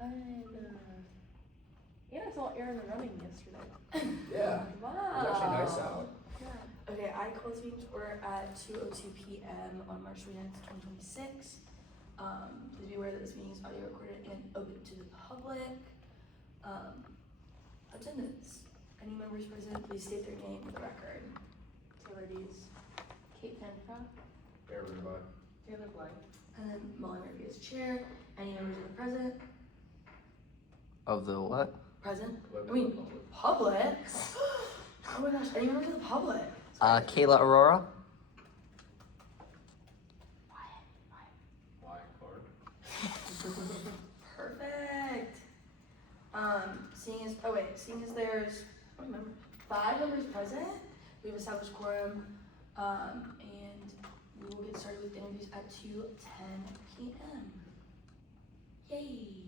And I saw Aaron running yesterday. Yeah. Wow. It was actually nice out. Yeah. Okay, close meetings were at 2:02 p.m. on March 29th, 2026. Please be aware that this meeting is audio recorded and open to the public. Attendance. Any members present, please state their name for the record. Taylor Dees. Kate Pencroft. Everybody. Taylor Blythe. And then Molly Murphy as chair. Any members of the present? Of the what? Present? I mean, public? Oh my gosh, any members of the public? Kayla Aurora. Wyatt Clark. Perfect. Seeing as there's 5 members present, we've established quorum, and we will get started with interviews at 2:10 p.m. Yay!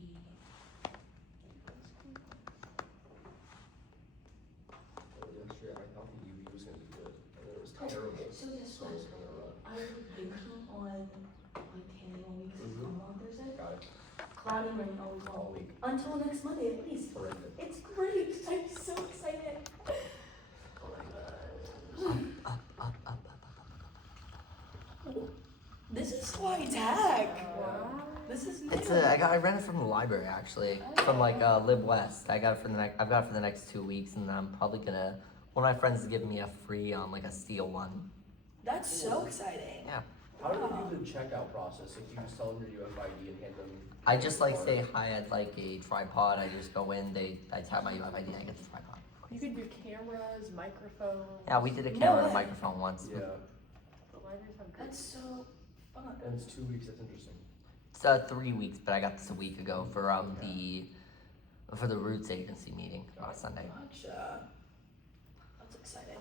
Yesterday, I thought the UV was gonna be good, and then it was terrible. So guess So I what? was gonna run. I was banking on tanning all week since I'm on Thursday. Got it. Cloudy and rain all week long. All week. Until next Monday at least. Horrific. It's great. I'm so excited. Oh my gosh. This is high tech. Wow. This is new. I ran it from the library actually, from like Lib West. I got it for the next 2 weeks, and I'm probably gonna. One of my friends is giving me a free like a steel one. That's so exciting. Yeah. How do you do the checkout process? Like, you just tell them your UFID and hand them. I just like say hi at like a tripod. I just go in. I tap my UFID. I get the tripod. You could do cameras, microphones. Yeah, we did a No camera and a way. microphone once. Yeah. The libraries have great. That's so fun. And it's 2 weeks. That's interesting. It's 3 weeks, but I got this a week ago for the Roots Agency meeting last Sunday. Gotcha. That's exciting.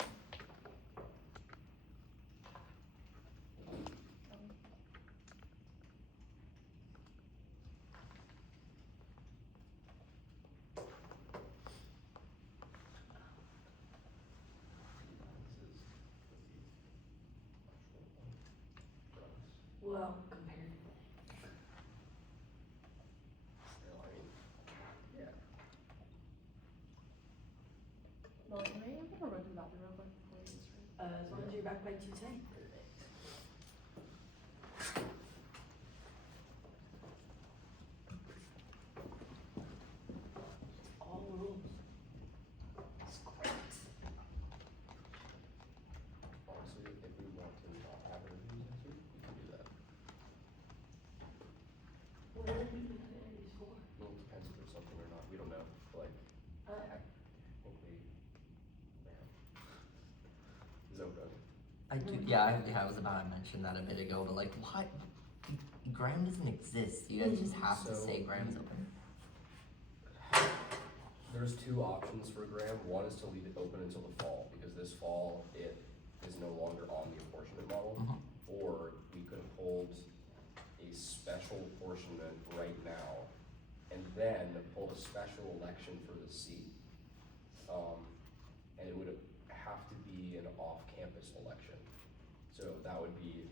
Well, compared. Still, I mean, yeah. Well, can I go run to the bathroom real quick before you start? As long as you're back by 2:10. All rules. It's great. Honestly, if we want to not have interviews next week, we can do that. What are we doing the interviews for? Well, it depends if there's something or not. We don't know. Like, technically, is open. I was about to mention that a bit ago, but like, why? Graham doesn't exist. You guys just have to So- say Graham's open. There's 2 options for Graham. One is to leave it open until the fall, because this fall it is no longer on the apportionment model. Or we could hold a special apportionment right now, and then hold a special election for the seat. And it would have to be an off-campus election. So that would be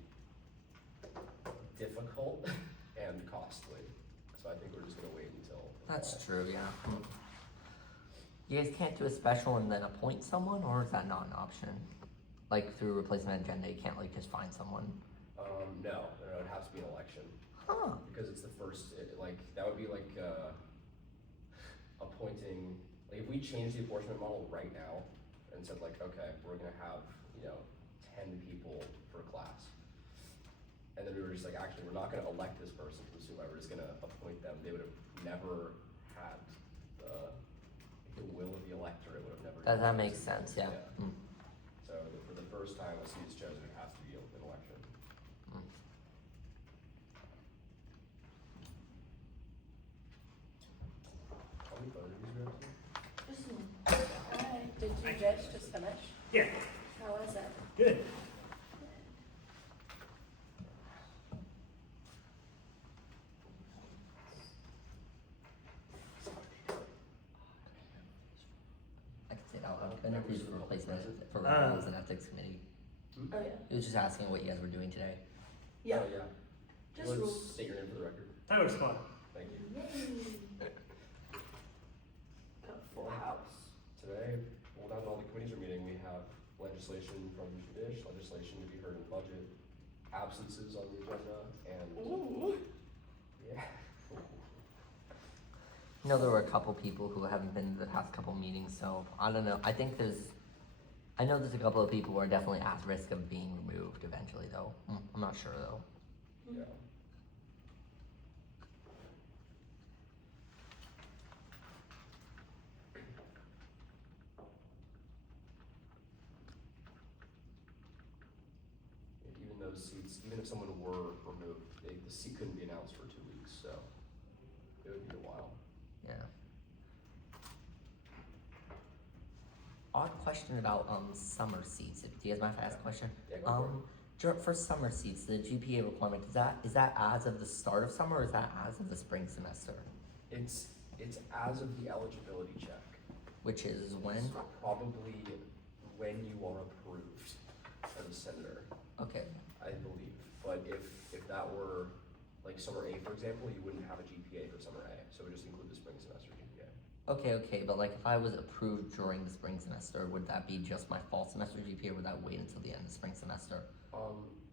difficult and costly. So I think we're just gonna wait until the That's fall. true, yeah. You guys can't do a special and then appoint someone, or is that not an option? Like through replacement agenda, you can't like just find someone. No, it has to be an election. Huh. Because it's the first, that would be like, appointing, like, if we change the apportionment model right now and said like, okay, we're gonna have, 10 people per class. And then we were just like, actually, we're not gonna elect this person to the supervisor, we're just gonna appoint them. They would have never had the will of the electorate, would have never. That makes sense, yeah. Mm. So for the first time a seat is chosen, it has to be an election. How many phone interviews do we have to do? Just me. Alright, did you just finish? Yeah, How was that? good. I can say that loud. Interviews for replacement for rules and ethics committee. Oh yeah. He was just asking what you guys were doing today. Yeah. Oh, yeah. Just Let's rules. state your name for the record. That was fun. Thank you. Yay. legislation from Dish, legislation to be heard in budget, absences on the agenda, and Ooh. yeah. You know, there were a couple people who haven't been to the past couple meetings, so I don't know. I know there's a couple of people who are definitely at risk of being removed eventually, though. I'm not sure, though. Yeah. Even those seats, even if someone were removed, the seat couldn't be announced for 2 weeks, so it would be a while. Yeah. Odd question about summer seats. Do you guys mind if I ask a question? Yeah, go for it. For summer seats, the GPA requirement, is that as of the start of summer or is that as of the spring semester? It's as of the eligibility check. Which is when? It's probably when you are approved as a senator, Okay. I believe. But if that were like summer A, for example, you wouldn't have a GPA for summer A, so it would just include the spring semester GPA. Okay, but like if I was approved during the spring semester, would that be just my fall semester GPA or would that wait until the end of the spring semester?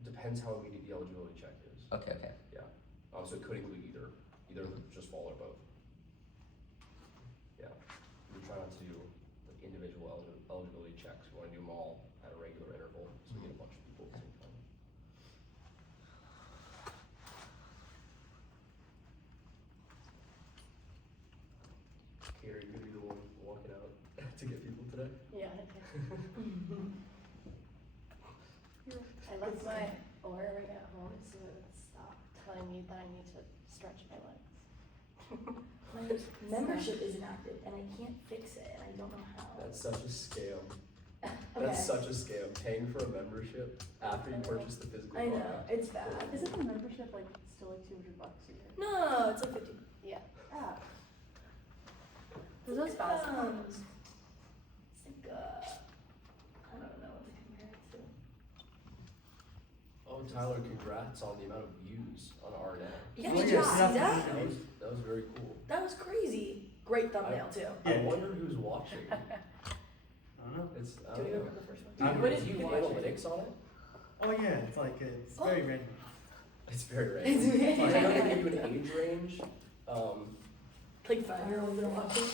Depends how immediate the eligibility check is. Okay. Yeah. So it could include either just fall or both. Yeah. We try not to do like individual eligibility checks. We want to do them all at a regular interval, so we get a bunch of people at the same time. Kate, are you gonna be the one walking out to get people today? Yeah. I left my alarm at home so it would stop telling me that I need to stretch my legs. My membership isn't active and I can't fix it and I don't know how. That's such a scam. Okay. That's such a scam. Paying for a membership after you purchase the physical I know, product. it's bad. Isn't the membership like still like $200 a year? No, it's like 50. Yeah. Ah. Is those fast? It's like, I don't know what to compare it to. Oh, Tyler, congrats on the amount of views on RNA. Yeah, Oh, did yeah, you so see that's that? what That was very cool. That was crazy. Great thumbnail too. I Yeah. wonder who's watching. I don't know. It's, I Do don't you know. remember the first one? Dude, I'm what really is you watching. analytics on it? Oh yeah, it's Oh. very random. It's very It's random. very I know they random. give you an age range. Like 5-year-olds are watching.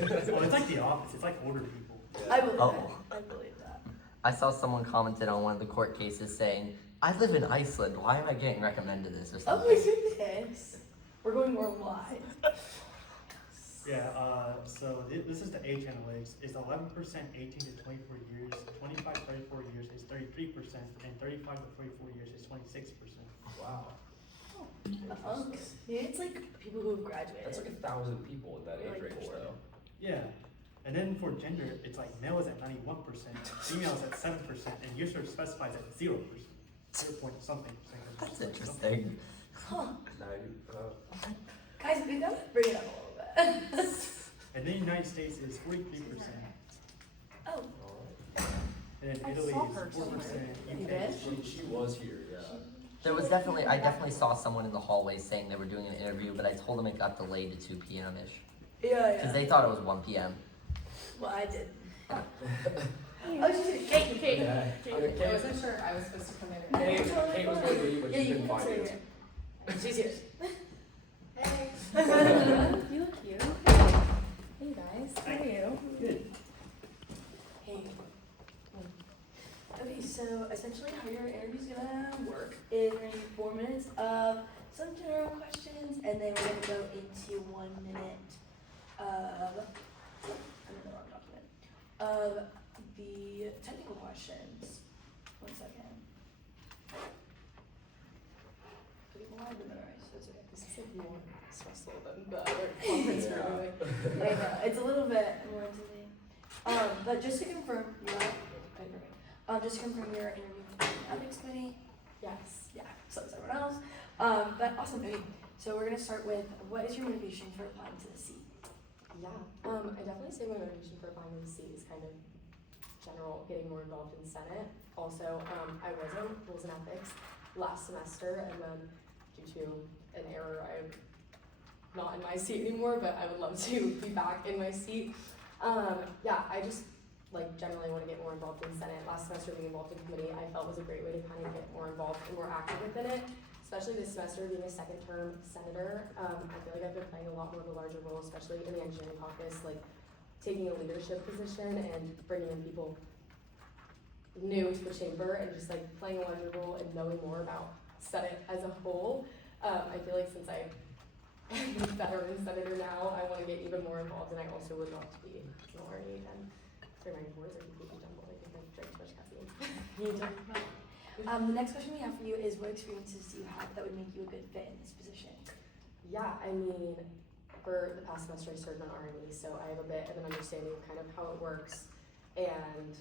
Well, it's like The Office. It's like older people. I believe Oh. that. I believe that. I saw someone commented on one of the court cases saying, I live in Iceland, why am I getting recommended this or Oh something? my goodness. We're going worldwide. Yeah. So this is the age analytics. It's 11% 18 to 24 years. 25 to 34 years is 33%, and 35 to 44 years is 26%. Wow. Unks. Yeah, it's like people who have graduated. That's like 1,000 people in that age Like range, four. though. Yeah. And then for gender, it's like male is at 91%, female is at 7%, and user specifies at 0%. 0 point something percent. That's interesting. Huh. Now Guys, we gotta bring it up a little bit. And then United States is 43%, Oh, and then I Italy saw is her 4%. somewhere. UK You did? is 4%. she was here, yeah. I definitely saw someone in the hallway saying they were doing an interview, but I told them it got delayed to 2 p.m.-ish. yeah, Because yeah. they thought it was 1 p.m. Well, I did. Oh, she's here. Kate. Yeah. I wasn't sure I was supposed to come in. Kate was going to leave, but Yeah, she you couldn't can find sit you. here. She's here. Hey. You look cute. Hey guys, how are you? Good. Hey. Okay, so essentially how your interview's gonna work is we're gonna do 4 minutes of some general questions, and then we're gonna go into 1 minute of, I'm in the wrong document, of the technical questions. 1 second. Okay, well, I have to memorize, so it's okay. This is like more stressful than the other conference Yeah. we're doing. I know, it's a little bit more intimidating. But just to confirm, just to confirm your interview with the ethics committee. Yes. Yeah, so is everyone else. But awesome. Okay, so we're gonna start with what is your motivation for applying to the seat? Yeah, I definitely say my motivation for applying to the seat is kind of general, getting more involved in Senate. Also, I was on rules and ethics last semester, and then due to an error, I'm not in my seat anymore, but I would love to be back in my seat. Yeah, I just like generally want to get more involved in Senate. Last semester being involved in committee, I felt was a great way to kind of get more involved and more active within it. Especially this semester being a second term senator, I feel like I've been playing a lot more of a larger role, especially in the engineering caucus, like taking a leadership position and bringing in people new to the chamber and just like playing a larger role and knowing more about Senate as a whole. I feel like since I'm a veteran senator now, I want to get even more involved, and I also would love to be an RE again. Sorry, my words are completely jumbled. I think I've drank too much caffeine. The next question we have for you is, what experiences do you have that would make you a good fit in this position? Yeah, I mean, for the past semester I served on RME, so I have a bit of an understanding of kind of how it works and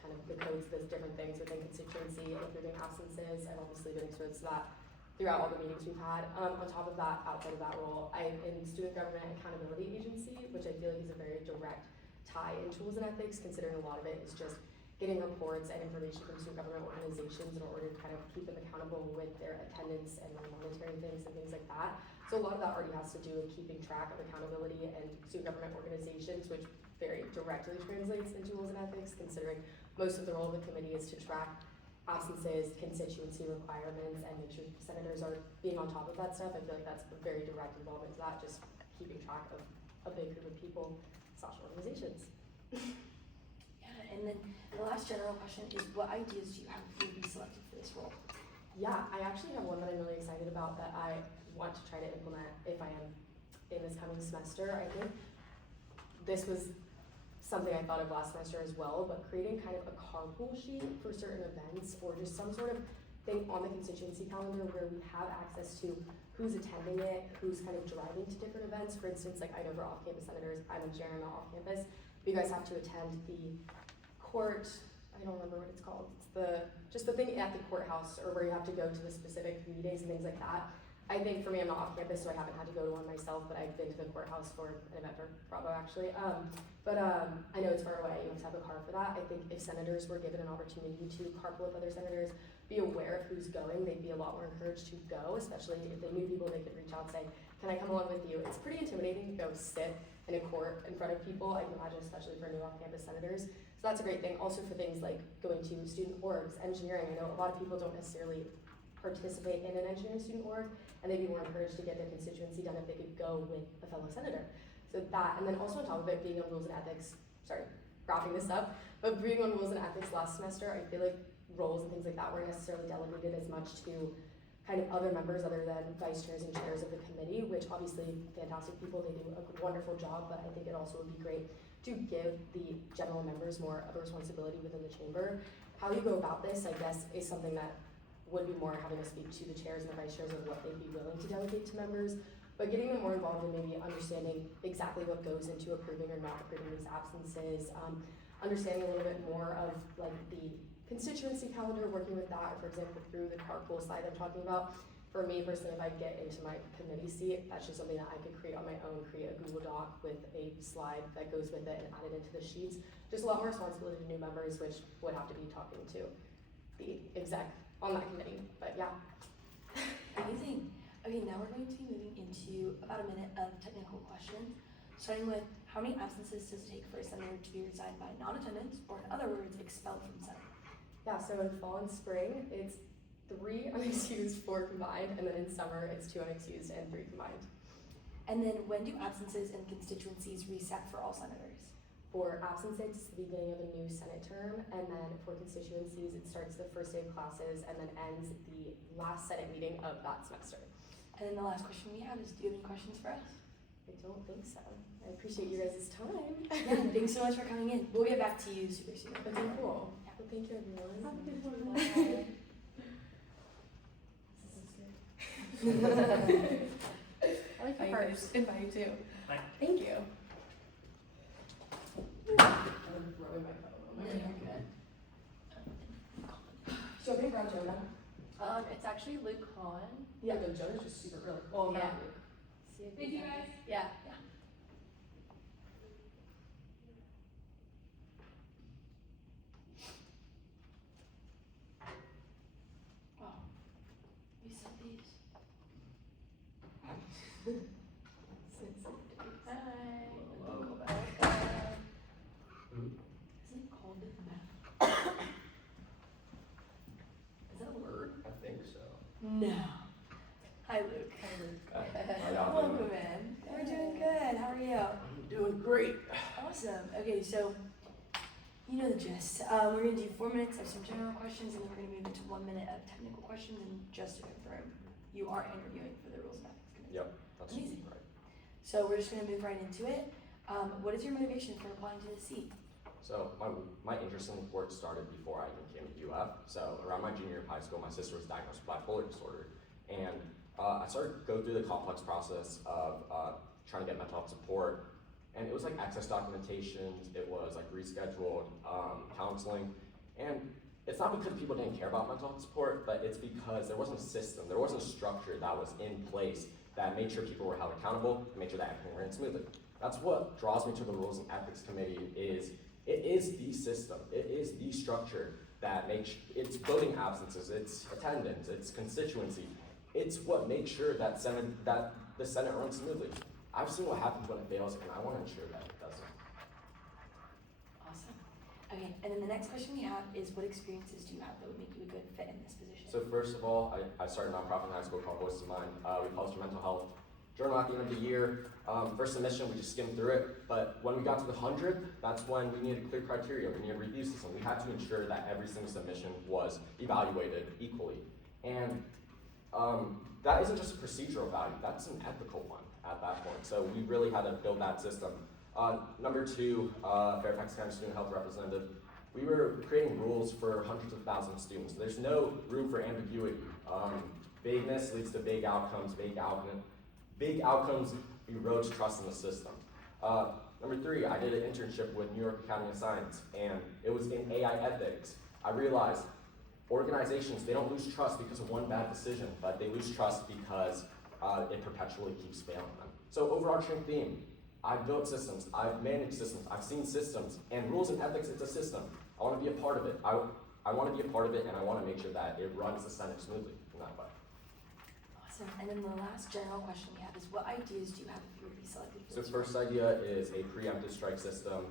kind of the codes, the different things within constituency and approving absences. I've obviously been exposed to that throughout all the meetings we've had. On top of that, outside of that role, I'm in Student Government Accountability Agency, which I feel like is a very direct tie into rules and ethics, considering a lot of it is just getting reports and information from student government organizations in order to kind of keep them accountable with their attendance and their monitoring things and things like that. So a lot of that already has to do with keeping track of accountability and student government organizations, which very directly translates into rules and ethics, considering most of the role of the committee is to track absences, constituency requirements, and make sure senators are being on top of that stuff. I feel like that's a very direct involvement to that, just keeping track of a big group of people / organizations. Yeah, and then the last general question is, what ideas do you have for you to be selected for this role? Yeah, I actually have one that I'm really excited about that I want to try to implement if I am in this coming semester. I think this was something I thought of last semester as well, but creating kind of a carpool sheet for certain events or just some sort of thing on the constituency calendar where we have access to who's attending it, who's kind of driving to different events. For instance, like I know for off-campus senators, I'm a chair, I'm not off-campus, but you guys have to attend the court, I don't remember what it's called. It's just the thing at the courthouse, or where you have to go to the specific meetings and things like that. I think for me, I'm not off campus, so I haven't had to go to one myself, but I've been to the courthouse for an event for Bravo actually. I know it's far away, you have to have a car for that. I think if senators were given an opportunity to carpool with other senators, be aware of who's going, they'd be a lot more encouraged to go, especially if they knew people, they could reach out and say, can I come along with you? It's pretty intimidating to go sit in a court in front of people, I can imagine, especially for new off-campus senators. So that's a great thing. Also for things like going to student orgs, engineering. I know a lot of people don't necessarily participate in an engineering student org, and they'd be more encouraged to get their constituency done if they could go with a fellow senator. So that, and then also on top of it, being on rules and ethics, sorry, wrapping this up, but being on rules and ethics last semester, I feel like roles and things like that weren't necessarily delegated as much to kind of other members other than vice chairs and chairs of the committee, which obviously fantastic people, they do a wonderful job, but I think it also would be great to give the general members more of a responsibility within the chamber. How you go about this, I guess, is something that would be more having to speak to the chairs and the vice chairs of what they'd be willing to delegate to members, but getting them more involved in maybe understanding exactly what goes into approving or not approving these absences, understanding a little bit more of like the constituency calendar, working with that, for example, through the carpool slide I'm talking about. For me personally, if I get into my committee seat, that's just something that I could create on my own, create a Google Doc with a slide that goes with it and add it into the sheets. Just a lot more responsibility to new members, which would have to be talking to the exec on that committee, but yeah. Amazing. Okay, now we're going to be moving into about a minute of technical questions, starting with how many absences does it take for a senator to be resigned by non-attendance, or in other words, expelled from Senate? Yeah, so in fall and spring, it's 3 unexcused, 4 combined, and then in summer, it's 2 unexcused and 3 combined. And then when do absences and constituencies reset for all senators? For absences, it's the beginning of a new Senate term, and then for constituencies, it starts the first day of classes and then ends the last Senate meeting of that semester. And then the last question we have is, do you have any questions for us? I don't think so. I appreciate you guys' time. Yeah, thanks so much for coming in. We'll get back to you super soon. Okay, cool. Well, thank you, everyone. I like the first. Invite you too. Bye. Thank you. I'm throwing my phone. Yeah, you're good. So I'm gonna grab Jonah. It's actually Luke Hahn. Yeah, no, Jonah's just super early. Well, Yeah. not Luke. See if Thank he's you, on. guys. Yeah. Wow. We said these. Hi. Hello. Welcome. Who? Isn't No. Hi, Luke. Welcome in. We're doing good. How are you? I'm doing great. Awesome. Okay, so you know the gist. We're gonna do 4 minutes of some general questions, and then we're gonna move into 1 minute of technical questions. And just to confirm, you are interviewing for the Rules and Ethics Committee. Yep, that's Amazing. right. So we're just gonna move right into it. What is your motivation for applying to the seat? So my interest in sports started before I even came to UF. So around my junior year of high school, my sister was diagnosed with bipolar disorder, and I started to go through the complex process of trying to get mental health support. And it was like access documentations, it was like rescheduled counseling, and it's not because people didn't care about mental health support, but it's because there wasn't a system, there wasn't a structure that was in place that made sure people were held accountable and made sure that everything ran smoothly. That's what draws me to the Rules and Ethics Committee. It is the system, it is the structure that makes, it's voting absences, it's attendance, it's constituency. It's what makes sure that the Senate runs smoothly. I've seen what happens when it fails, and I want to ensure that it doesn't. Awesome. Okay, and then the next question we have is, what experiences do you have that would make you a good fit in this position? So first of all, I started a nonprofit in high school called Voices of Mine. We published a mental health journal at the end of the year. First submission, we just skimmed through it, but when we got to the 100th, that's when we needed clear criteria, we needed a review system. We had to ensure that every single submission was evaluated equally. And that isn't just a procedural value, that's an ethical one at that point. So we really had to build that system. Number two, Fairfax County Student Health Representative, we were creating rules for hundreds of thousands of students. There's no room for ambiguity. Vagueness leads to vague outcomes, vague outcomes erodes trust in the system. Number three, I did an internship with New York Academy of Science, and it was in AI ethics. I realized organizations, they don't lose trust because of one bad decision, but they lose trust because it perpetually keeps failing them. So overarching theme, I've built systems, I've managed systems, I've seen systems, and rules and ethics, it's a system. I want to be a part of it. I want to be a part of it, and I want to make sure that it runs the Senate smoothly in that way. Awesome. And then the last general question we have is, what ideas do you have if you were to be selected for So this first idea is a preemptive strike system.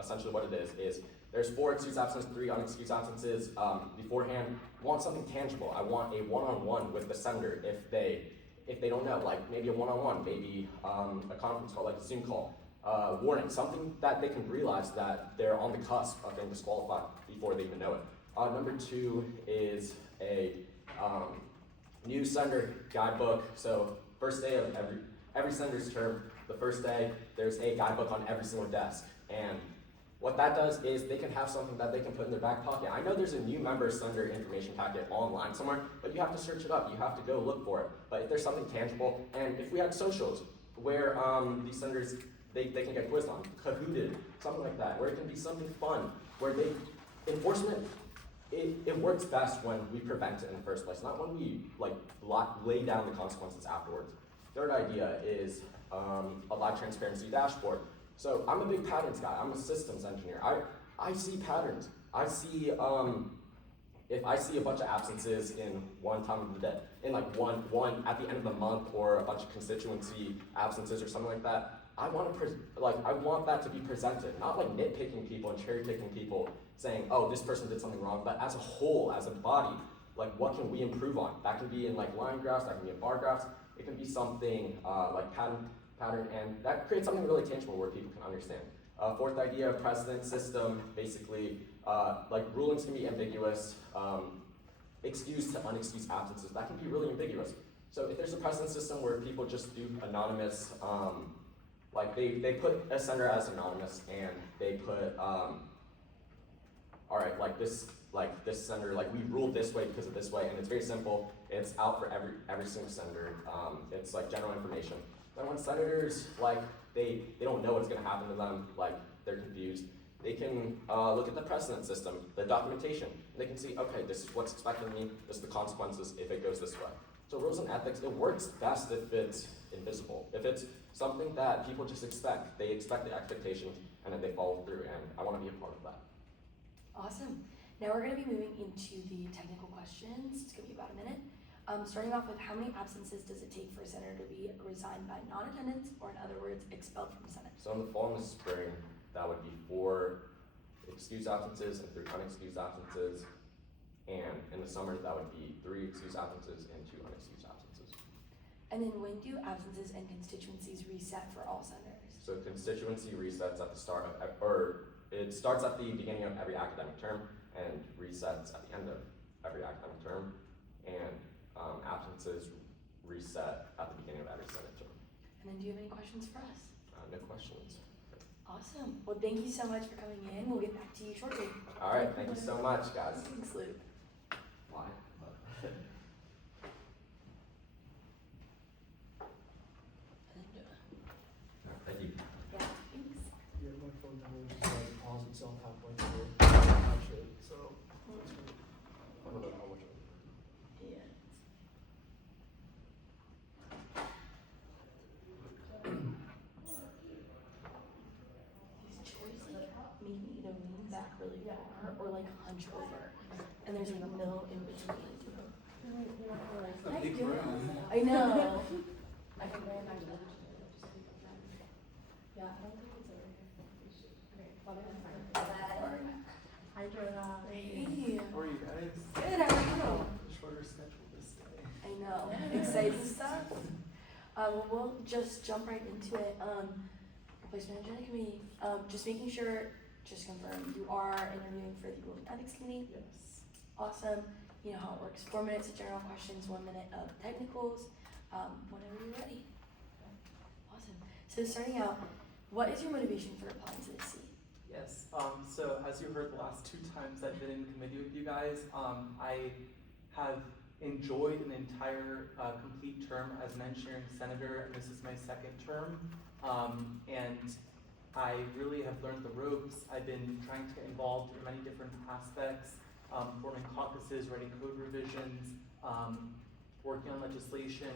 Essentially what it is there's 4 excused absences, 3 unexcused absences. Beforehand, I want something tangible. I want a one-on-one with the senator if they don't know, like maybe a one-on-one, maybe a conference call, like a Zoom call. Warning, something that they can realize that they're on the cusp of getting disqualified before they even know it. Number 2 is a new senator guidebook. So first day of every senator's term, the first day, there's a guidebook on every single desk. And what that does is they can have something that they can put in their back pocket. I know there's a new member senator information packet online somewhere, but you have to search it up, you have to go look for it. But if there's something tangible, and if we had socials where these senators, they can get quizzed on, Kahooted, something like that, where it can be something fun, where enforcement, it works best when we prevent it in the first place, not when we lay down the consequences afterwards. Third idea is a live transparency dashboard. So I'm a big patterns guy, I'm a systems engineer. I see patterns. I see, if I see a bunch of absences in one time of the day, in like one at the end of the month, or a bunch of constituency absences or something like that, I want that to be presented, not like nitpicking people and cherry picking people saying, oh, this person did something wrong, but as a whole, as a body, like what can we improve on? That can be in like line graphs, that can be in bar graphs, it can be something like pattern, and that creates something really tangible where people can understand. Fourth idea, precedent system, basically, like rulings can be ambiguous, excused to unexcused absences, that can be really ambiguous. So if there's a precedent system where people just do anonymous, like they put a senator as anonymous, and they put, all right, this senator, we ruled this way because of this way, and it's very simple. It's out for every single senator. It's like general information. Then when senators, they don't know what's gonna happen to them, they're confused, they can look at the precedent system, the documentation, and they can see, okay, this is what's expected of me, this is the consequences if it goes this way. So rules and ethics, it works best if it's invisible. If it's something that people just expect, they expect the expectations, and then they follow through, and I wanna be a part of that. Awesome. Now we're going to be moving into the technical questions. It's going to be about a minute. Starting off with, how many absences does it take for a senator to be resigned by non-attendance, or in other words, expelled from the Senate? So in the fall and the spring, that would be 4 excused absences and 3 unexcused absences. And in the summers, that would be 3 excused absences and 2 unexcused absences. And then when do absences and constituencies reset for all senators? So constituency resets at the start of, or it starts at the beginning of every academic term and resets at the end of every academic term. And absences reset at the beginning of every Senate term. And then do you have any questions for us? No questions. Awesome. Well, thank you so much for coming in. We'll get back to you shortly. All right, thank you so much, guys. Thanks, Luke. Why? Thank you. Yeah, thanks. Yeah, my phone never just pause itself halfway through. Touch it, so. I don't know how much. Yeah. These chairs like make me either lean back really far or like hunch over, and there's like no in between. A big room. I know. I can bring it back to the. Yeah, I don't think it's over here. Okay, well, then fine. Hi, Jonah. Hey. How are you guys? Good, how are you? Shorter schedule this day. I know. Exciting stuff. We'll just jump right into it. Replacement agenda committee. Just making sure, just confirm, you are interviewing for the Rules and Ethics Committee. Yes. Awesome. You know how it works. 4 minutes of general questions, 1 minute of technicals. Whenever you're ready. Awesome. So starting out, what is your motivation for applying to this seat? Yes, so as you heard the last 2 times I've been in committee with you guys, I have enjoyed an entire complete term as an engineering senator, and this is my 2nd term. And I really have learned the ropes. I've been trying to get involved in many different aspects, forming caucuses, writing code revisions, working on legislation.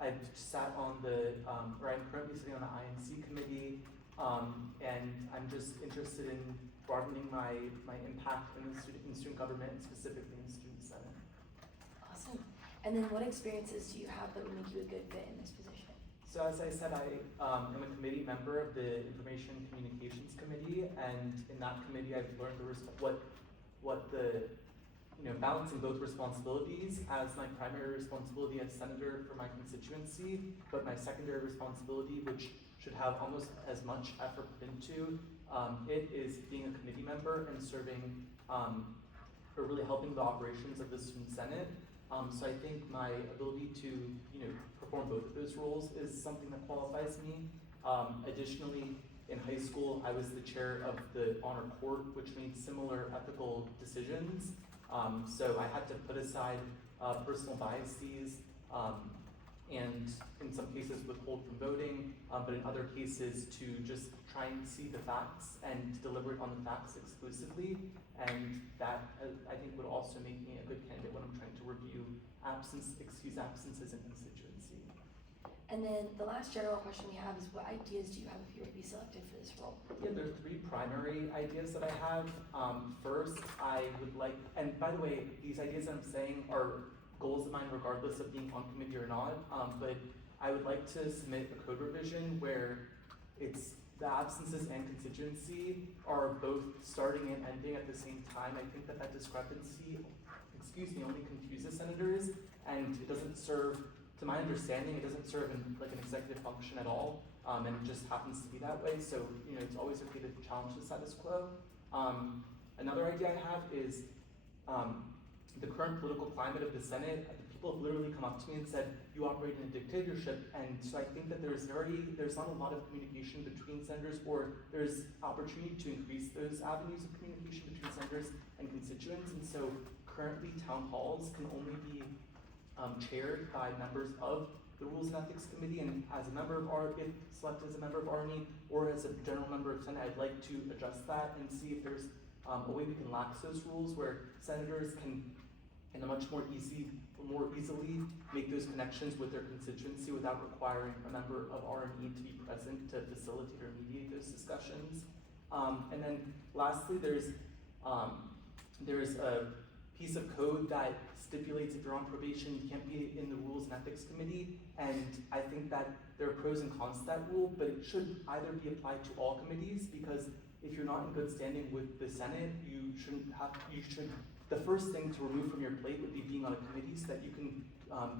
I've sat on the, or I'm currently sitting on the INC committee, and I'm just interested in broadening my impact in student government, and specifically in the student senate. Awesome. And then what experiences do you have that would make you a good fit in this position? So as I said, I am a committee member of the Information and Communications Committee, and in that committee I've learned what the balancing both responsibilities as my primary responsibility as senator for my constituency, but my secondary responsibility, which should have almost as much effort put into it, is being a committee member and serving or really helping the operations of the student senate. So I think my ability to perform both of those roles is something that qualifies me. Additionally, in high school, I was the chair of the honor court, which made similar ethical decisions. So I had to put aside personal biases and in some cases withhold from voting, but in other cases to just try and see the facts and deliberate on the facts exclusively. And that I think would also make me a good candidate when I'm trying to review excuse absences in constituency. And then the last general question we have is, what ideas do you have if you were to be selected for this role? Yeah, there are 3 primary ideas that I have. First, I would like, and by the way, these ideas that I'm saying are goals of mine regardless of being on committee or not, but I would like to submit a code revision where it's the absences and constituency are both starting and ending at the same time. I think that discrepancy, only confuses senators, and it doesn't serve, to my understanding, it doesn't serve in like an executive function at all, and it just happens to be that way. So it's always okay to challenge the status quo. Another idea I have is the current political climate of the Senate. People have literally come up to me and said, you operate in a dictatorship, and so I think that there's not a lot of communication between senators, or there's opportunity to increase those avenues of communication between senators and constituents, and so currently town halls can only be chaired by members of the Rules and Ethics Committee, and as a member of if selected as a member of ARNI, or as a general member of Senate, I'd like to adjust that and see if there's a way we can lax those rules where senators can, in a much more easily make those connections with their constituency without requiring a member of RME to be present to facilitate or mediate those discussions. And then lastly, there's a piece of code that stipulates if you're on probation, you can't be in the Rules and Ethics Committee, and I think that there are pros and cons to that rule, but it should either be applied to all committees, because if you're not in good standing with the Senate, you should the first thing to remove from your plate would be being on a committee so that you can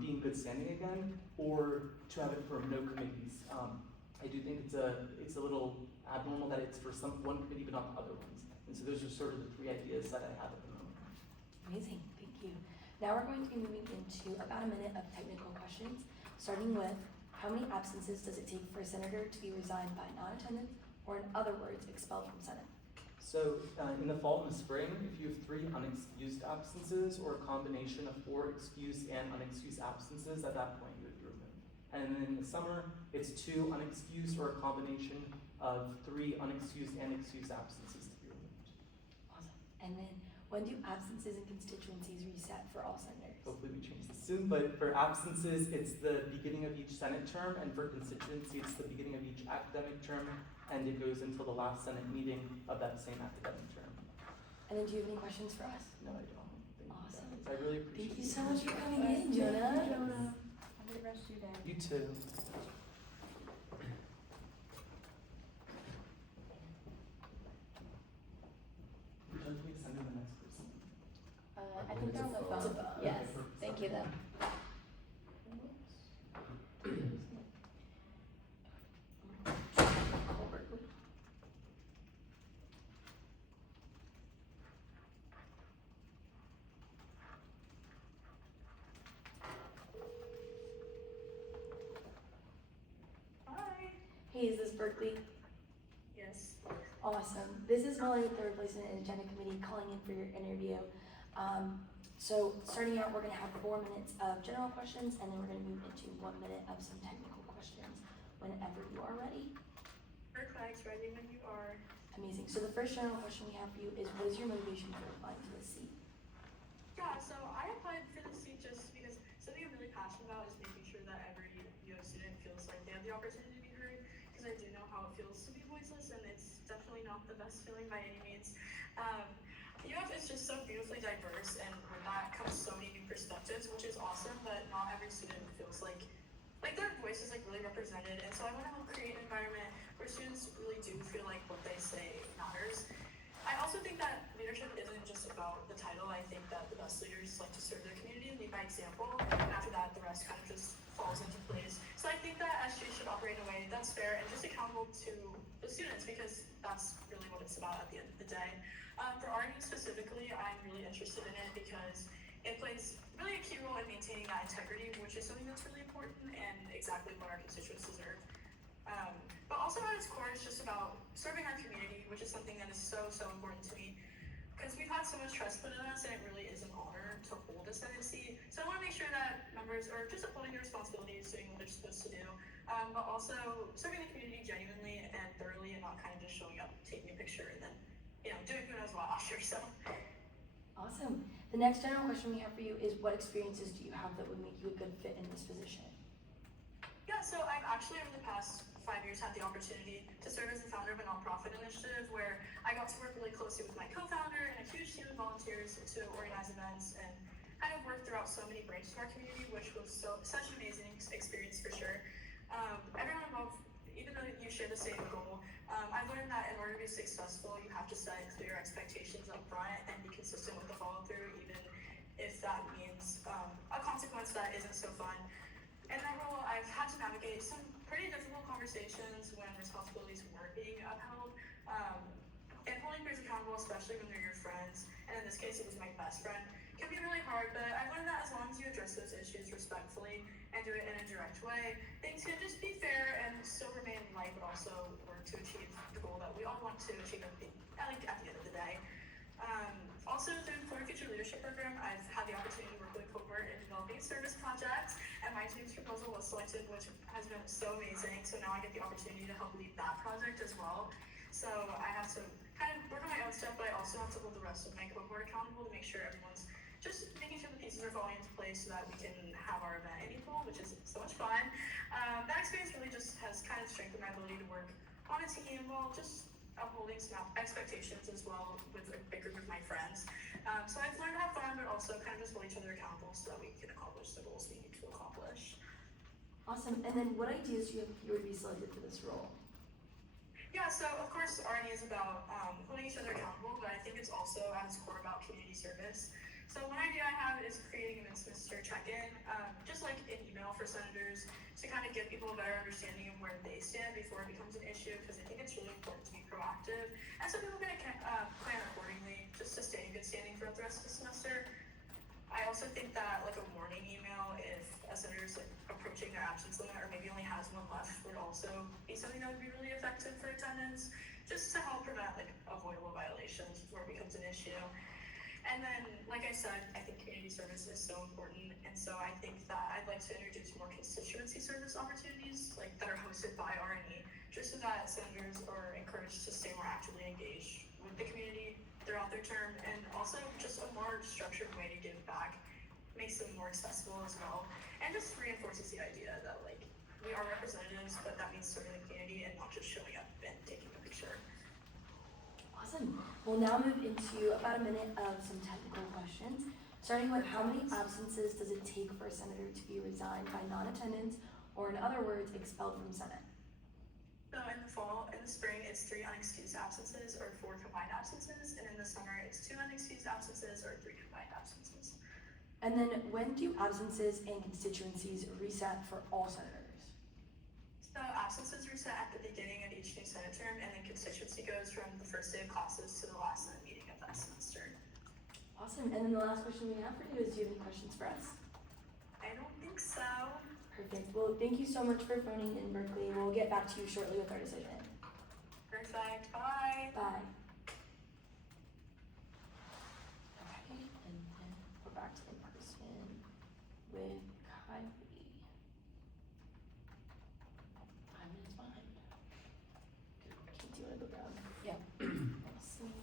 be in good standing again, or to have it for no committees. I do think it's a little abnormal that it's for one committee but not the other ones. And so those are sort of the three ideas that I have at the moment. Amazing, thank you. Now we're going to be moving into about a minute of technical questions, starting with how many absences does it take for a senator to be resigned by non-attendance, or in other words, expelled from Senate? So in the fall and the spring, if you have 3 unexcused absences or a combination of 4 excused and unexcused absences, at that point you would be removed. And then in the summer, it's 2 unexcused or a combination of 3 unexcused and excused absences to be removed. Awesome. And then when do absences and constituencies reset for all senators? Hopefully we change this soon, but for absences, it's the beginning of each Senate term, and for constituency, it's the beginning of each academic term, and it goes until the last Senate meeting of that same academic term. And then do you have any questions for us? No, I don't. Thank Awesome. you guys. I really appreciate Thank you so much for coming in, Jonah. Have a good rest of your day. You too. Would you like me to send in the next person? I think they're on the phone. Yes, thank you though. Hi. Hey, is this Berkeley? Yes. Awesome. This is Molly with the Replacement and Agenda Committee calling in for your interview. So starting out, we're going to have 4 minutes of general questions, and then we're going to move into 1 minute of some technical questions whenever you are ready. Perfect, ready when you are. Amazing. So the first general question we have for you is, what is your motivation for applying to this seat? Yeah, so I applied for this seat just because something I'm really passionate about is making sure that every UF student feels like they have the opportunity to be heard, because I do know how it feels to be voiceless, and it's definitely not the best feeling by any means. UF is just so beautifully diverse, and with that comes so many new perspectives, which is awesome, but not every student feels like their voice is like really represented, and so I want to help create an environment where students really do feel like what they say matters. I also think that leadership isn't just about the title. I think that the best leaders like to serve their community and lead by example, and after that the rest kind of just falls into place. So I think that SG should operate in a way that's fair and just accountable to the students, because that's really what it's about at the end of the day. For our needs specifically, I'm really interested in it because it plays really a key role in maintaining that integrity, which is something that's really important and exactly what our constituents deserve. But also at its core, it's just about serving our community, which is something that is so, so important to me, because we've had so much trust put in us, and it really is an honor to hold a Senate seat. So I want to make sure that members are just upholding their responsibilities, doing what they're supposed to do, but also serving the community genuinely and thoroughly, and not kind of just showing up, taking a picture, and then doing who knows what after. So Awesome. The next general question we have for you is, what experiences do you have that would make you a good fit in this position? yeah, so I've actually over the past 5 years had the opportunity to serve as the founder of a nonprofit initiative where I got to work really closely with my co-founder and a huge team of volunteers to organize events and kind of work throughout so many branches of our community, which was such an amazing experience for sure. Everyone involved, even though you share the same goal, I learned that in order to be successful, you have to set clear expectations up front and be consistent with the follow-through, even if that means a consequence that isn't so fun. In that role, I've had to navigate some pretty difficult conversations when responsibilities weren't being upheld, and holding peers accountable, especially when they're your friends, and in this case it was my best friend, can be really hard, but I've learned that as long as you address those issues respectfully and do it in a direct way, things can just be fair and still remain light, but also work to achieve the goal that we all want to achieve at the end of the day. Also, through the Florida Future Leadership Program, I've had the opportunity to work with a cohort in developing a service project, and my team's proposal was selected, which has been so amazing. So now I get the opportunity to help lead that project as well. So I have to kind of work on my own stuff, but I also have to hold the rest of my cohort accountable to make sure everyone's just making sure the pieces are falling into place so that we can have our event in April, which is so much fun. That experience really just has kind of strengthened my ability to work on a team while just upholding some expectations as well with a big group of my friends. So I've learned to have fun, but also kind of just hold each other accountable so that we can accomplish the goals we need to accomplish. Awesome. And then what ideas do you have if you were to be selected for this role? Yeah, so of course our money is about holding each other accountable, but I think it's also at its core about community service. So one idea I have is creating a mid-semester check-in, just like an email for senators to kind of give people a better understanding of where they stand before it becomes an issue, because I think it's really important to be proactive, and so people can plan accordingly just to stay in good standing throughout the rest of the semester. I also think that like a warning email, if a senator is like approaching their absence limit or maybe only has one left, would also be something that would be really effective for attendance, just to help prevent like avoidable violations before it becomes an issue. And then, like I said, I think community service is so important, and so I think that I'd like to introduce more constituency service opportunities, like that are hosted by RNE, just so that senators are encouraged to stay more actively engaged with the community throughout their term, and also just a more structured way to give back makes them more accessible as well, and just reinforces the idea that like we are representatives, but that means serving the community and not just showing up and taking a picture. Awesome. We'll now move into about a minute of some technical questions, starting with how many absences does it take for a senator to be resigned by non-attendance, or in other words, expelled from Senate? So in the fall, in the spring, it's 3 unexcused absences or 4 combined absences, and in the summer, it's 2 unexcused absences or 3 combined absences. And then when do absences and constituencies reset for all senators? So absences reset at the beginning of each new Senate term, and then constituency goes from the first day of classes to the last Senate meeting of that semester. Awesome. And then the last question we have for you is, do you have any questions for us? I don't think so. Perfect. Well, thank you so much for phoning in, Berkeley. We'll get back to you shortly with our decision. Perfect. Bye. Bye. Okay, and then we're back to in person with Kylie. 5 minutes behind. Kate, do you want to go down? Yeah. Awesome.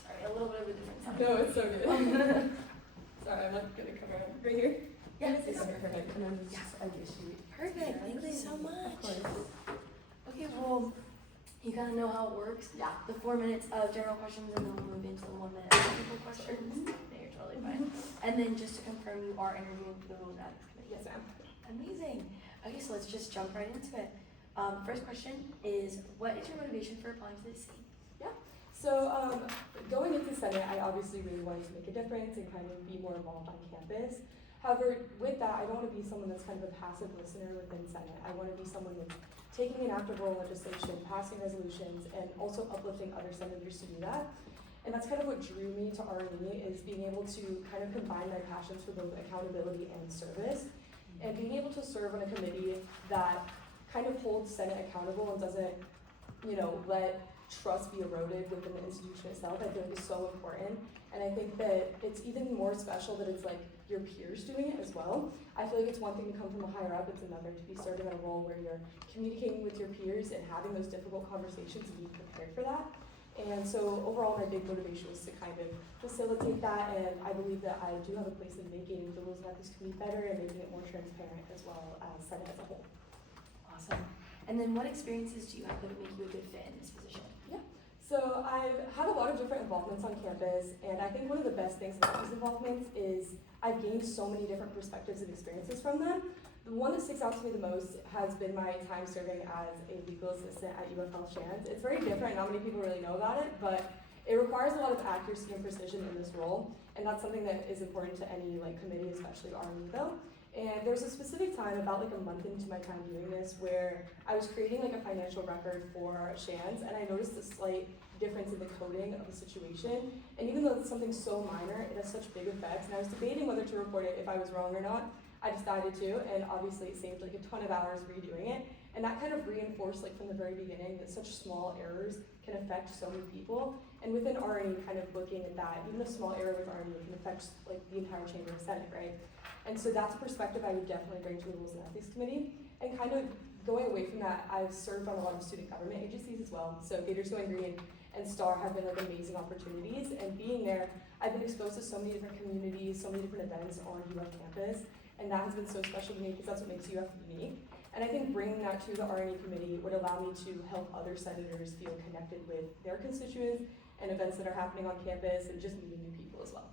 Sorry, a little bit of a different sound. No, it's so good. Sorry, I'm like gonna come around right here. Yes, It's it's perfect. And then just I guess you. perfect. Thank you so much. Of course. Okay, well, you kind of know how it works. Yeah. The 4 minutes of general questions, and then we'll move into the 1 minute of technical questions. No, you're totally fine. And then just to confirm, you are interviewing for the Rules and Ethics Committee. Yes, ma'am. Amazing. Okay, so let's just jump right into it. First question is, what is your motivation for applying to this seat? So going into Senate, I obviously really wanted to make a difference and kind of be more involved on campus. However, with that, I don't want to be someone that's kind of a passive listener within Senate. I want to be someone that's taking an active role in legislation, passing resolutions, and also uplifting other senators to do that. And that's kind of what drew me to RNE, is being able to kind of combine my passions for both accountability and service, and being able to serve on a committee that kind of holds Senate accountable and doesn't, let trust be eroded within the institution itself. I feel like is so important, and I think that it's even more special that it's like your peers doing it as well. I feel like it's one thing to come from a higher up, it's another to be serving in a role where you're communicating with your peers and having those difficult conversations and being prepared for that. And so overall, my big motivation was to kind of facilitate that, and I believe that I do have a place in making the Rules and Ethics Committee better and making it more transparent, as well as Senate as a whole. Awesome. And then what experiences do you have that would make you a good fit in this position? So I've had a lot of different involvements on campus, and I think one of the best things about these involvements is I've gained so many different perspectives and experiences from them. The one that sticks out to me the most has been my time serving as a legal assistant at UFSG-SPAN. It's very different, not many people really know about it, but it requires a lot of accuracy and precision in this role, and that's something that is important to any committee, especially RME though. And there was a specific time, about a month into my time doing this, where I was creating a financial record for Shands, and I noticed a slight difference in the coding of the situation. And even though it's something so minor, it has such big effects, and I was debating whether to report it if I was wrong or not. I decided to, and obviously it saved a ton of hours redoing it. And that kind of reinforced like from the very beginning that such small errors can affect so many people. And within RNE, kind of looking at that, even a small error with RNE can affect like the entire chamber of Senate, right? And so that's a perspective I would definitely bring to the Rules and Ethics Committee. And kind of going away from that, I've served on a lot of student government agencies as well. So Gators Going Green and STAR have been like amazing opportunities. And being there, I've been exposed to so many different communities, so many different events on UF campus. And that has been so special to me because that's what makes UF unique. And I think bringing that to the RNE committee would allow me to help other senators feel connected with their constituents and events that are happening on campus and just meeting new people as well.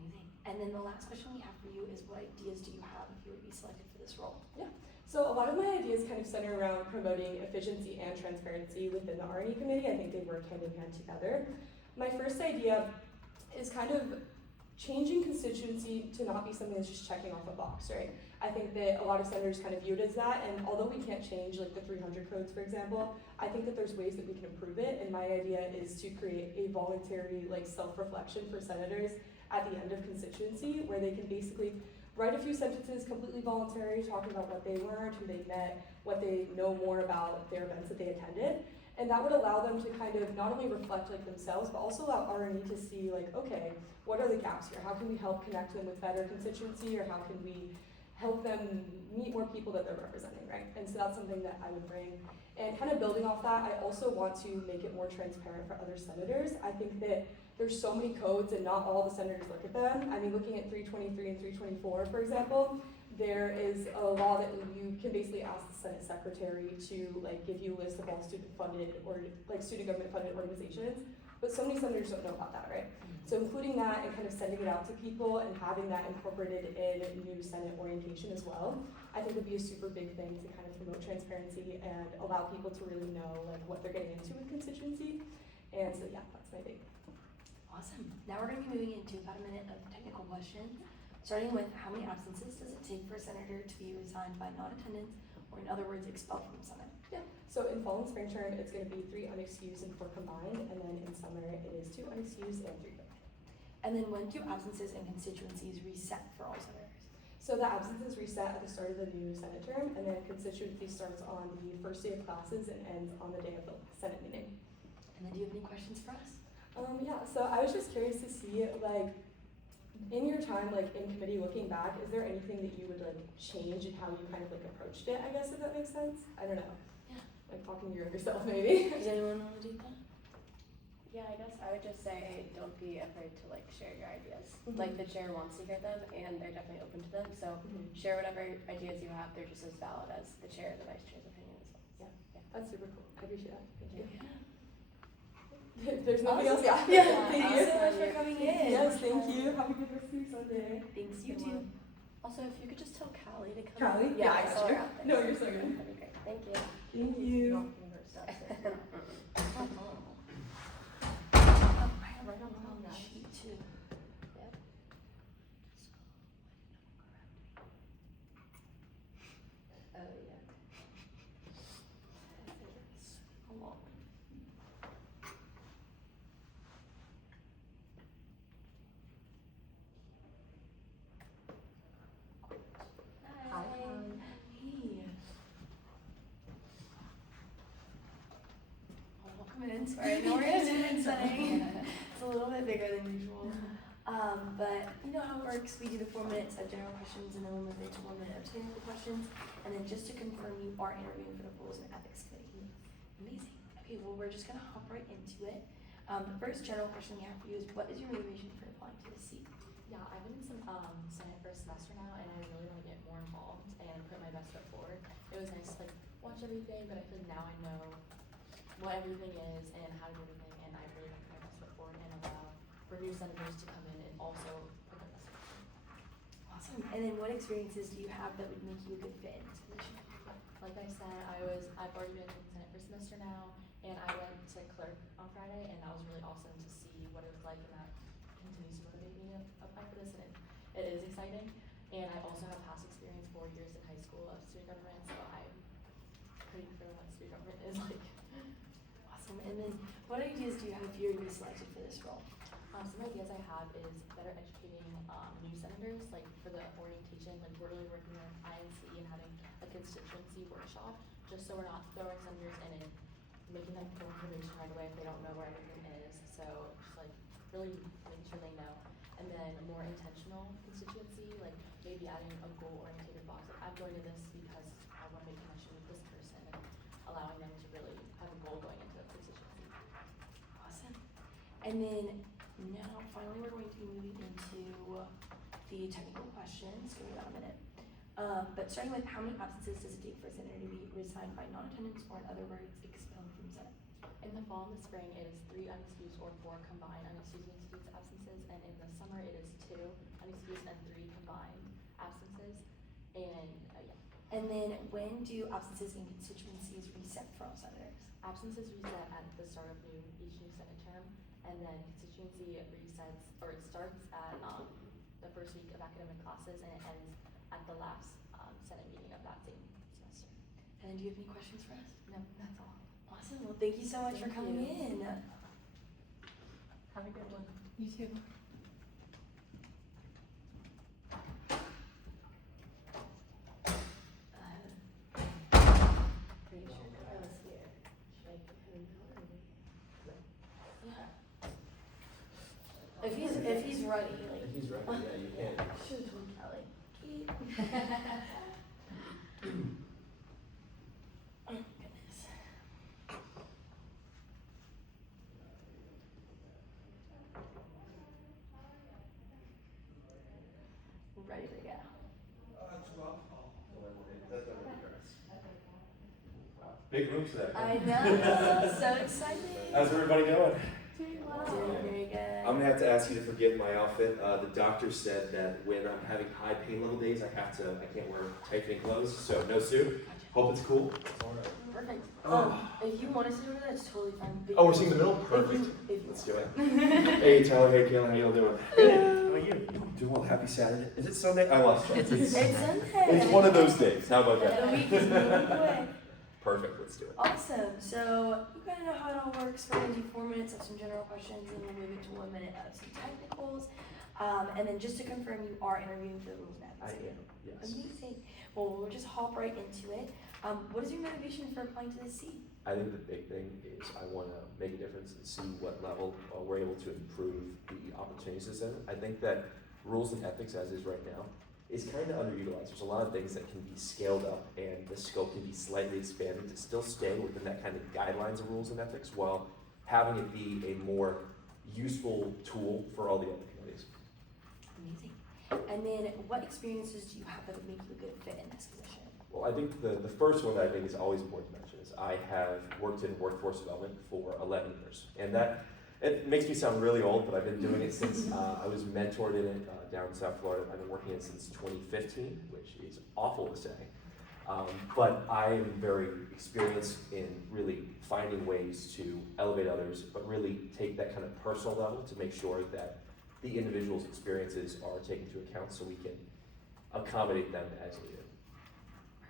Amazing. And then the last question we have for you is, what ideas do you have if you would be selected for this role? Yeah. So a lot of my ideas kind of center around promoting efficiency and transparency within the RNE committee. I think they work hand in hand together. My first idea is kind of changing constituency to not be something that's just checking off a box, right? I think that a lot of senators kind of view it as that, and although we can't change like the 300 codes, for example, I think that there's ways that we can improve it, and my idea is to create a voluntary like self-reflection for senators at the end of constituency, where they can basically write a few sentences completely voluntary, talking about what they learned, who they met, what they know more about their events that they attended. And that would allow them to kind of not only reflect like themselves, but also allow RNE to see like, okay, what are the gaps here? How can we help connect them with better constituency, or how can we help them meet more people that they're representing, right? And so that's something that I would bring. And kind of building off that, I also want to make it more transparent for other senators. I think that there's so many codes and not all the senators look at them. I mean, looking at 323 and 324, for example, there is a law that you can basically ask the Senate Secretary to like give you a list of all student-funded or like student government-funded organizations, but so many senators don't know about that, right? So including that and kind of sending it out to people and having that incorporated in new Senate orientation as well, I think would be a super big thing to kind of promote transparency and allow people to really know like what they're getting into with constituency. And so yeah, that's my big. Awesome. Now we're going to be moving into about a minute of technical questions, starting with how many absences does it take for a senator to be resigned by non-attendance, or in other words, expelled from the Senate? Yeah. So in fall and spring term, it's going to be 3 unexcused and 4 combined, and then in summer it is 2 unexcused and 3 combined. And then when do absences and constituencies reset for all senators? So the absences reset at the start of the new Senate term, and then constituency starts on the first day of classes and ends on the day of the Senate meeting. And then do you have any questions for us? Yeah, so I was just curious to see, like, in your time, like, in committee looking back, is there anything that you would, like, change in how you kind of, like, approached it, I guess, if that makes sense? I don't know. Yeah. Like, talking to your younger self, maybe? Does anyone want to do that? Yeah, I guess I would just say don't be afraid to like share your ideas. Mhm. Like the chair wants to hear them and they're definitely open to them. So share whatever ideas you have. They're just as valid as the chair and the vice chair's opinion as well. That's super cool. I appreciate that. Thank you. Yeah. If there's nobody else, yeah. Yeah. Thank Thank you. you so much for coming in. Yes, thank you. Have a good rest of your Sunday. Thanks, you too. Also, if you could just tell Callie to come. Callie? Yeah, Yeah, I I got saw you. her out there. No, you're so good. That'd be great. Thank you. Thank you. Right on the sheet too. Yep. Oh, yeah. How long? Hi. Hey. Welcome in. Sorry, I know we're in a student setting. It's a little bit bigger than usual. But you know how it works. We do the 4 minutes of general questions and then we'll move into 1 minute of technical questions. And then just to confirm, you are interviewing for the Rules and Ethics Committee. Amazing. Okay, well, we're just going to hop right into it. The first general question we have for you is, what is your motivation for applying to this seat? Yeah, I've been in some Senate for a semester now, and I really want to get more involved and put my best foot forward. It was nice to like watch everything, but I feel like now I know what everything is and how to do everything, and I really want to put my best foot forward and allow for new senators to come in and also put their best foot forward. Awesome. And then what experiences do you have that would make you a good fit in this position? Like I said, I've already been in Senate for a semester now, and I went to clerk on Friday, and that was really awesome to see what it was like, and that continues to motivate me to apply for this, and it is exciting. And I also have past experience, 4 years in high school of student government, so I'm pretty sure what student government is like. Awesome. And then what ideas do you have if you were to be selected for this role? Some ideas I have is better educating new senators, like for the orientation, like we're really working with INC and having a a constituency workshop, just so we're not throwing senators in and making them fill information right away if they don't know where everything is. So just like really making sure they know. And then more intentional constituency, like maybe adding a goal-oriented box. Like I'm going to this because I want to make a connection with this person, and allowing them to really have a goal going into a constituency. Awesome. And then now finally we're going to be moving into the technical questions. Give me about a minute. But starting with, how many absences does it take for a senator to be resigned by non-attendance, or in other words, expelled from Senate? In the fall and the spring, it is 3 unexcused or 4 combined unexcused and excused absences, and in the summer, it is 2 unexcused and 3 combined absences. And yeah. And then when do absences in constituencies reset for all senators? Absences reset at the start of each new Senate term, and then constituency resets, or it starts at the first week of academic classes, and it ends at the last Senate meeting of that same semester. And then do you have any questions for us? No, that's all. Awesome. Well, thank you so much for Thank coming you. in. Have a good one. You too. Pretty sure I was here. Should I give him a yeah. If he's ready, like. If he's ready, yeah, you can. Should have told Kelly. Oh goodness. Ready to go. Big room today. I know, so excited. How's everybody doing? Doing well. Doing very good. I'm gonna have to ask you to forgive my outfit. The doctor said that when I'm having high pain level days, I can't wear tight fitting clothes, so no suit. Hope it's cool. Perfect. Oh. If you want to sit over there, it's totally fine. But Oh, we're seeing the middle? Perfect. If you Let's do it. Hey Tyler, hey Kayla, how y'all doing? Good. How are you? Doing well, happy Saturday. Is it Sunday? I lost track. It's Sunday. It's one of those days. How about The that? week is moving quick. Perfect, let's do it. Awesome. So you kind of know how it all works. We're going to do 4 minutes of some general questions, and we'll move into 1 minute of some technicals. And then just to confirm, you are interviewing for the rules and I ethics. am, yes. Amazing. Well, we'll just hop right into it. What is your motivation for applying to this seat? I think the big thing is I want to make a difference and see what level we're able to improve the opportunities in. I think that rules and ethics, as is right now, is kind of underutilized. There's a lot of things that can be scaled up and the scope can be slightly expanded to still stay within that kind of guidelines of rules and ethics while having it be a more useful tool for all the other committees. Amazing. And then what experiences do you have that would make you a good fit in this position? Well, I think the first one that I think is always important to mention is I have worked in workforce development for 11 years. And that, it makes me sound really old, but I've been doing it since I was mentored in it down in South Florida. I've been working in it since 2015, which is awful to say. But I am very experienced in really finding ways to elevate others, but really take that kind of personal level to make sure that the individual's experiences are taken into account so we can accommodate them as needed.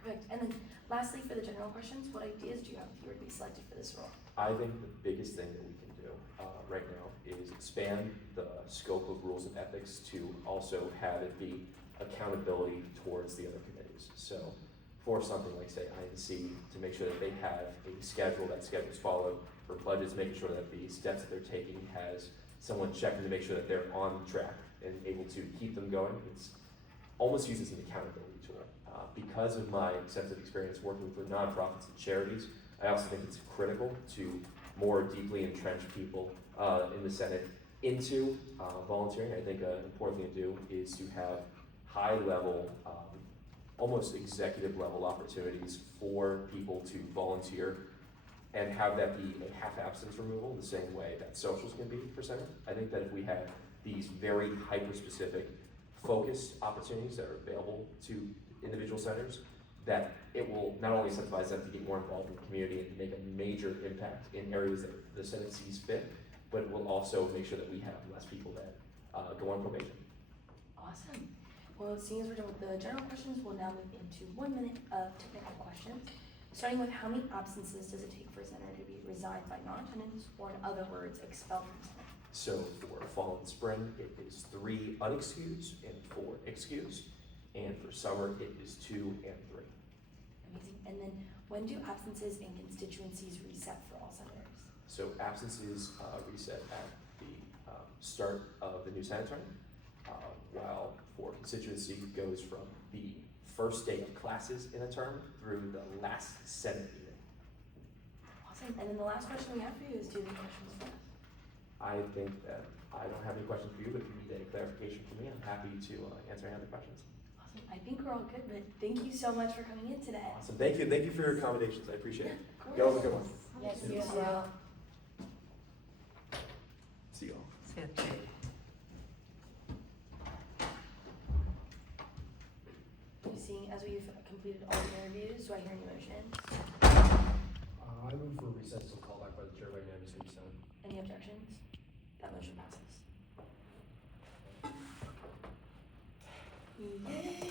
Perfect. And then lastly, for the general questions, what ideas do you have if you were to be selected for this role? I think the biggest thing that we can do right now is expand the scope of rules and ethics to also have it be accountability towards the other committees. So for something like, say, INC, to make sure that they have a schedule, that schedule is followed. For budgets, making sure that the steps that they're taking has someone checking to make sure that they're on track and able to keep them going. It's almost used as an accountability tool. Because of my extensive experience working for nonprofits and charities, I also think it's critical to more deeply entrench people in the Senate into volunteering. I think an important thing to do is to have high-level, almost executive-level opportunities for people to volunteer and have that be a half absence removal the same way that socials can be for Senate. I think that if we have these very hyper-specific focused opportunities that are available to individual senators, that it will not only incentivize them to get more involved in the community and make a major impact in areas that the Senate sees fit, but it will also make sure that we have less people that go on probation. Awesome. Well, it seems we're done with the general questions. We'll now move into 1 minute of technical questions. Starting with, how many absences does it take for a senator to be resigned by non-attendance, or in other words, expelled from Senate? So for fall and spring, it is 3 unexcused and 4 excused. And for summer, it is 2 and 3. Amazing. And then when do absences and constituencies reset for all senators? So absences reset at the start of the new Senate term, while for constituency goes from the first day of classes in a term through the last Senate meeting. Awesome. And then the last question we have for you is, do you have any questions for us? I think that I don't have any questions for you, but if you need any clarification from me, I'm happy to answer any other questions. Awesome. I think we're all good, but thank you so much for coming in today. Awesome. Thank you for your accommodations. I appreciate it. Of You all have a course. good one. Yes, you as well. See you all. See ya. Seeing as we've completed all the interviews, do I hear any motion? I move for recess till called back by the chair by unanimous consent. Any objections? That motion passes. Yay!